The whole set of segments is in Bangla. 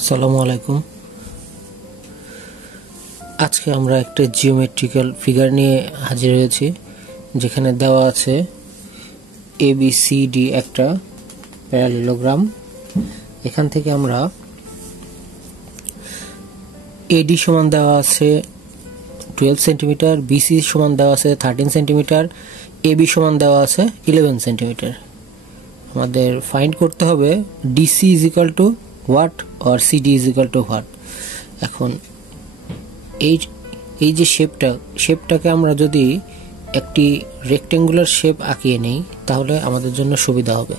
আসসালামু আলাইকুম। আজকে আমরা একটা জিওমেট্রিক্যাল ফিগার নিয়ে হাজির হয়েছি, যেখানে দেওয়া আছে ABCD একটা প্যারালেলোগ্রাম। এখান থেকে আমরা AD সমান দেওয়া আছে 12 সেন্টিমিটার, BC সমান দেওয়া আছে 13 সেন্টিমিটার, AB সমান দেওয়া আছে 11 সেন্টিমিটার। আমাদের ফাইন্ড করতে হবে DC is equal to what or CD is equal to what। এখন এই যে শেপটাকে আমরা যদি একটি রেক্টেঙ্গুলার শেপ আঁকিয়ে নেই তাহলে আমাদের জন্য সুবিধা হবে।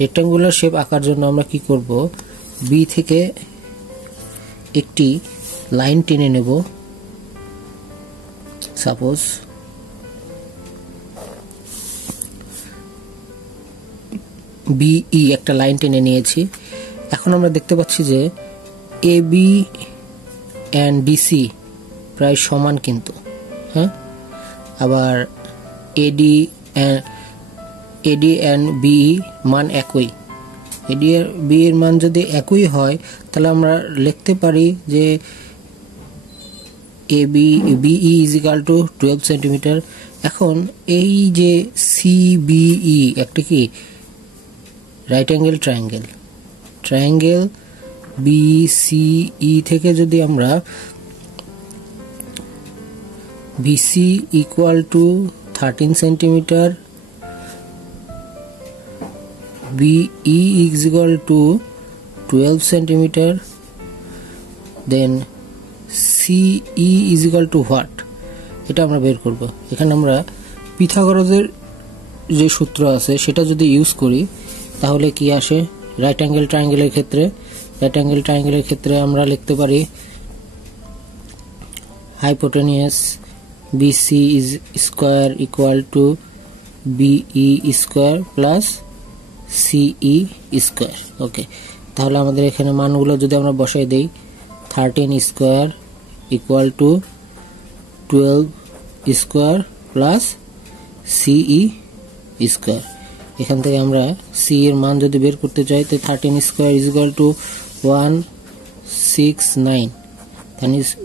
রেক্টেঙ্গুলার শেপ আঁকার জন্য আমরা কি করব, বি থেকে একটি লাইন টেনে নেব। সাপোজ বিই একটা লাইন টেনে নিয়েছি। এখন আমরা দেখতে পাচ্ছি যে AB and BC প্রায় সমান, কিন্তু হ্যাঁ, আবার AD and BE মান একই। AD আর BE এর মান যদি একই হয় তাহলে আমরা লিখতে পারি যে BE is equal to 12 centimetre. এখন এই যে CBE একটা কি রাইট অ্যাঙ্গেল ট্রায়াঙ্গেল BCE থেকে যদি আমরা BC equal to 13 centimetre, BE is equal to 12 centimetre, then CE is equal to what, এটা আমরা বের করব। এখানে আমরা পিথাগোরাসের যে সূত্র আছে সেটা যদি ইউজ করি তাহলে কি আসে, রাইট অ্যাঙ্গেল ট্রায়াঙ্গেলের ক্ষেত্রে আমরা লিখতে পারি hypotenuse BC is square equal to BE square plus CE square। ওকে, তাহলে আমাদের এখানে মানগুলো যদি আমরা বসাই দেই, 13 square equal to 12 square plus CE square. এখান থেকে আমরা C এর মান যদি বের করতে চাই তো 13 square is equal to 169,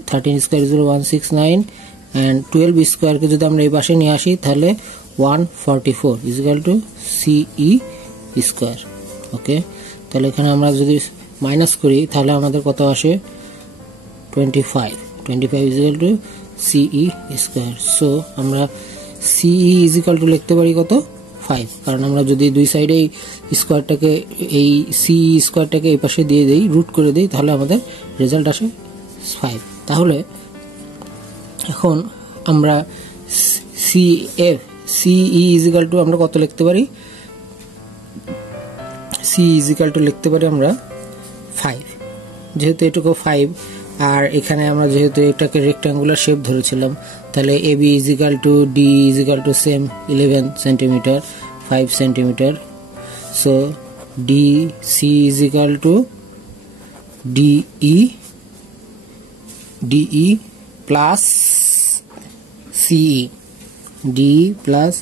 13 square is equal to 169 and 12 স্কোয়ারকে যদি আমরা এই পাশে নিয়ে আসি তাহলে 144 is equal to CE square. Okay, তাহলে এখানে আমরা যদি মাইনাস করি তাহলে আমাদের কত আসে, 25 is equal to CE square. So আমরা CE is equal to লিখতে পারি কত, 5, কারণ আমরা যদি দুই সাইডে স্কোয়ারটাকে এই CE স্কোয়ারটাকে এই পাশে দিয়ে দেই, রুট করে দেই, তাহলে আমাদের রেজাল্ট আসে 5। তাহলে এখন আমরা CE is equal to আমরা কত লিখতে পারি, CE is equal to লিখতে পারি আমরা 5, যেহেতু এটুকু 5 আর এখানে আমরা যেহেতু এটাকে রেক্ট্যাঙ্গুলার শেপ ধরেছিলাম তাহলে AB is equal to D is equal to same 11 centimetre 5 centimetre. So DC is equal to DE plus CE, DE plus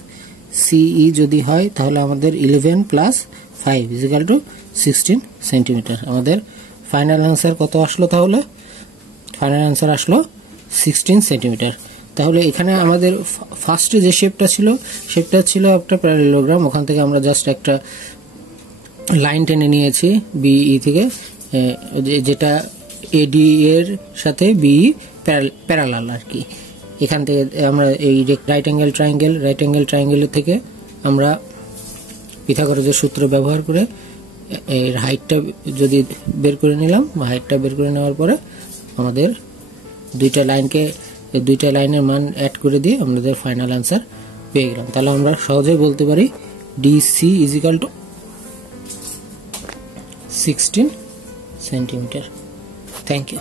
CE যদি হয় তাহলে আমাদের 11 plus 5 is equal to 16 centimetre. আমাদের ফাইনাল আনসার কত আসলো, তাহলে ফাইনাল আনসার আসলো 16 সেন্টিমিটার। তাহলে এখানে আমাদের ফার্স্টে যে শেপটা ছিল একটা প্যারালেলোগ্রাম, ওখান থেকে আমরা জাস্ট একটা লাইন টেনে নিয়েছি BE থেকে, যেটা AD এর সাথে BE প্যারালাল আর কি। এখান থেকে আমরা এই রাইট অ্যাঙ্গেল ট্রায়াঙ্গেলের থেকে আমরা পিথাগোরাসের সূত্র ব্যবহার করে এর হাইটটা যদি বের করে নিলাম, হাইটটা বের করে নেওয়ার পরে আমাদের দুইটা লাইনের মান অ্যাড করে দিয়ে আমাদের ফাইনাল আনসার পেয়ে গেলাম। তাহলে আমরা সহজেই বলতে পারি DC is equal to 16 centimetre. Thank you.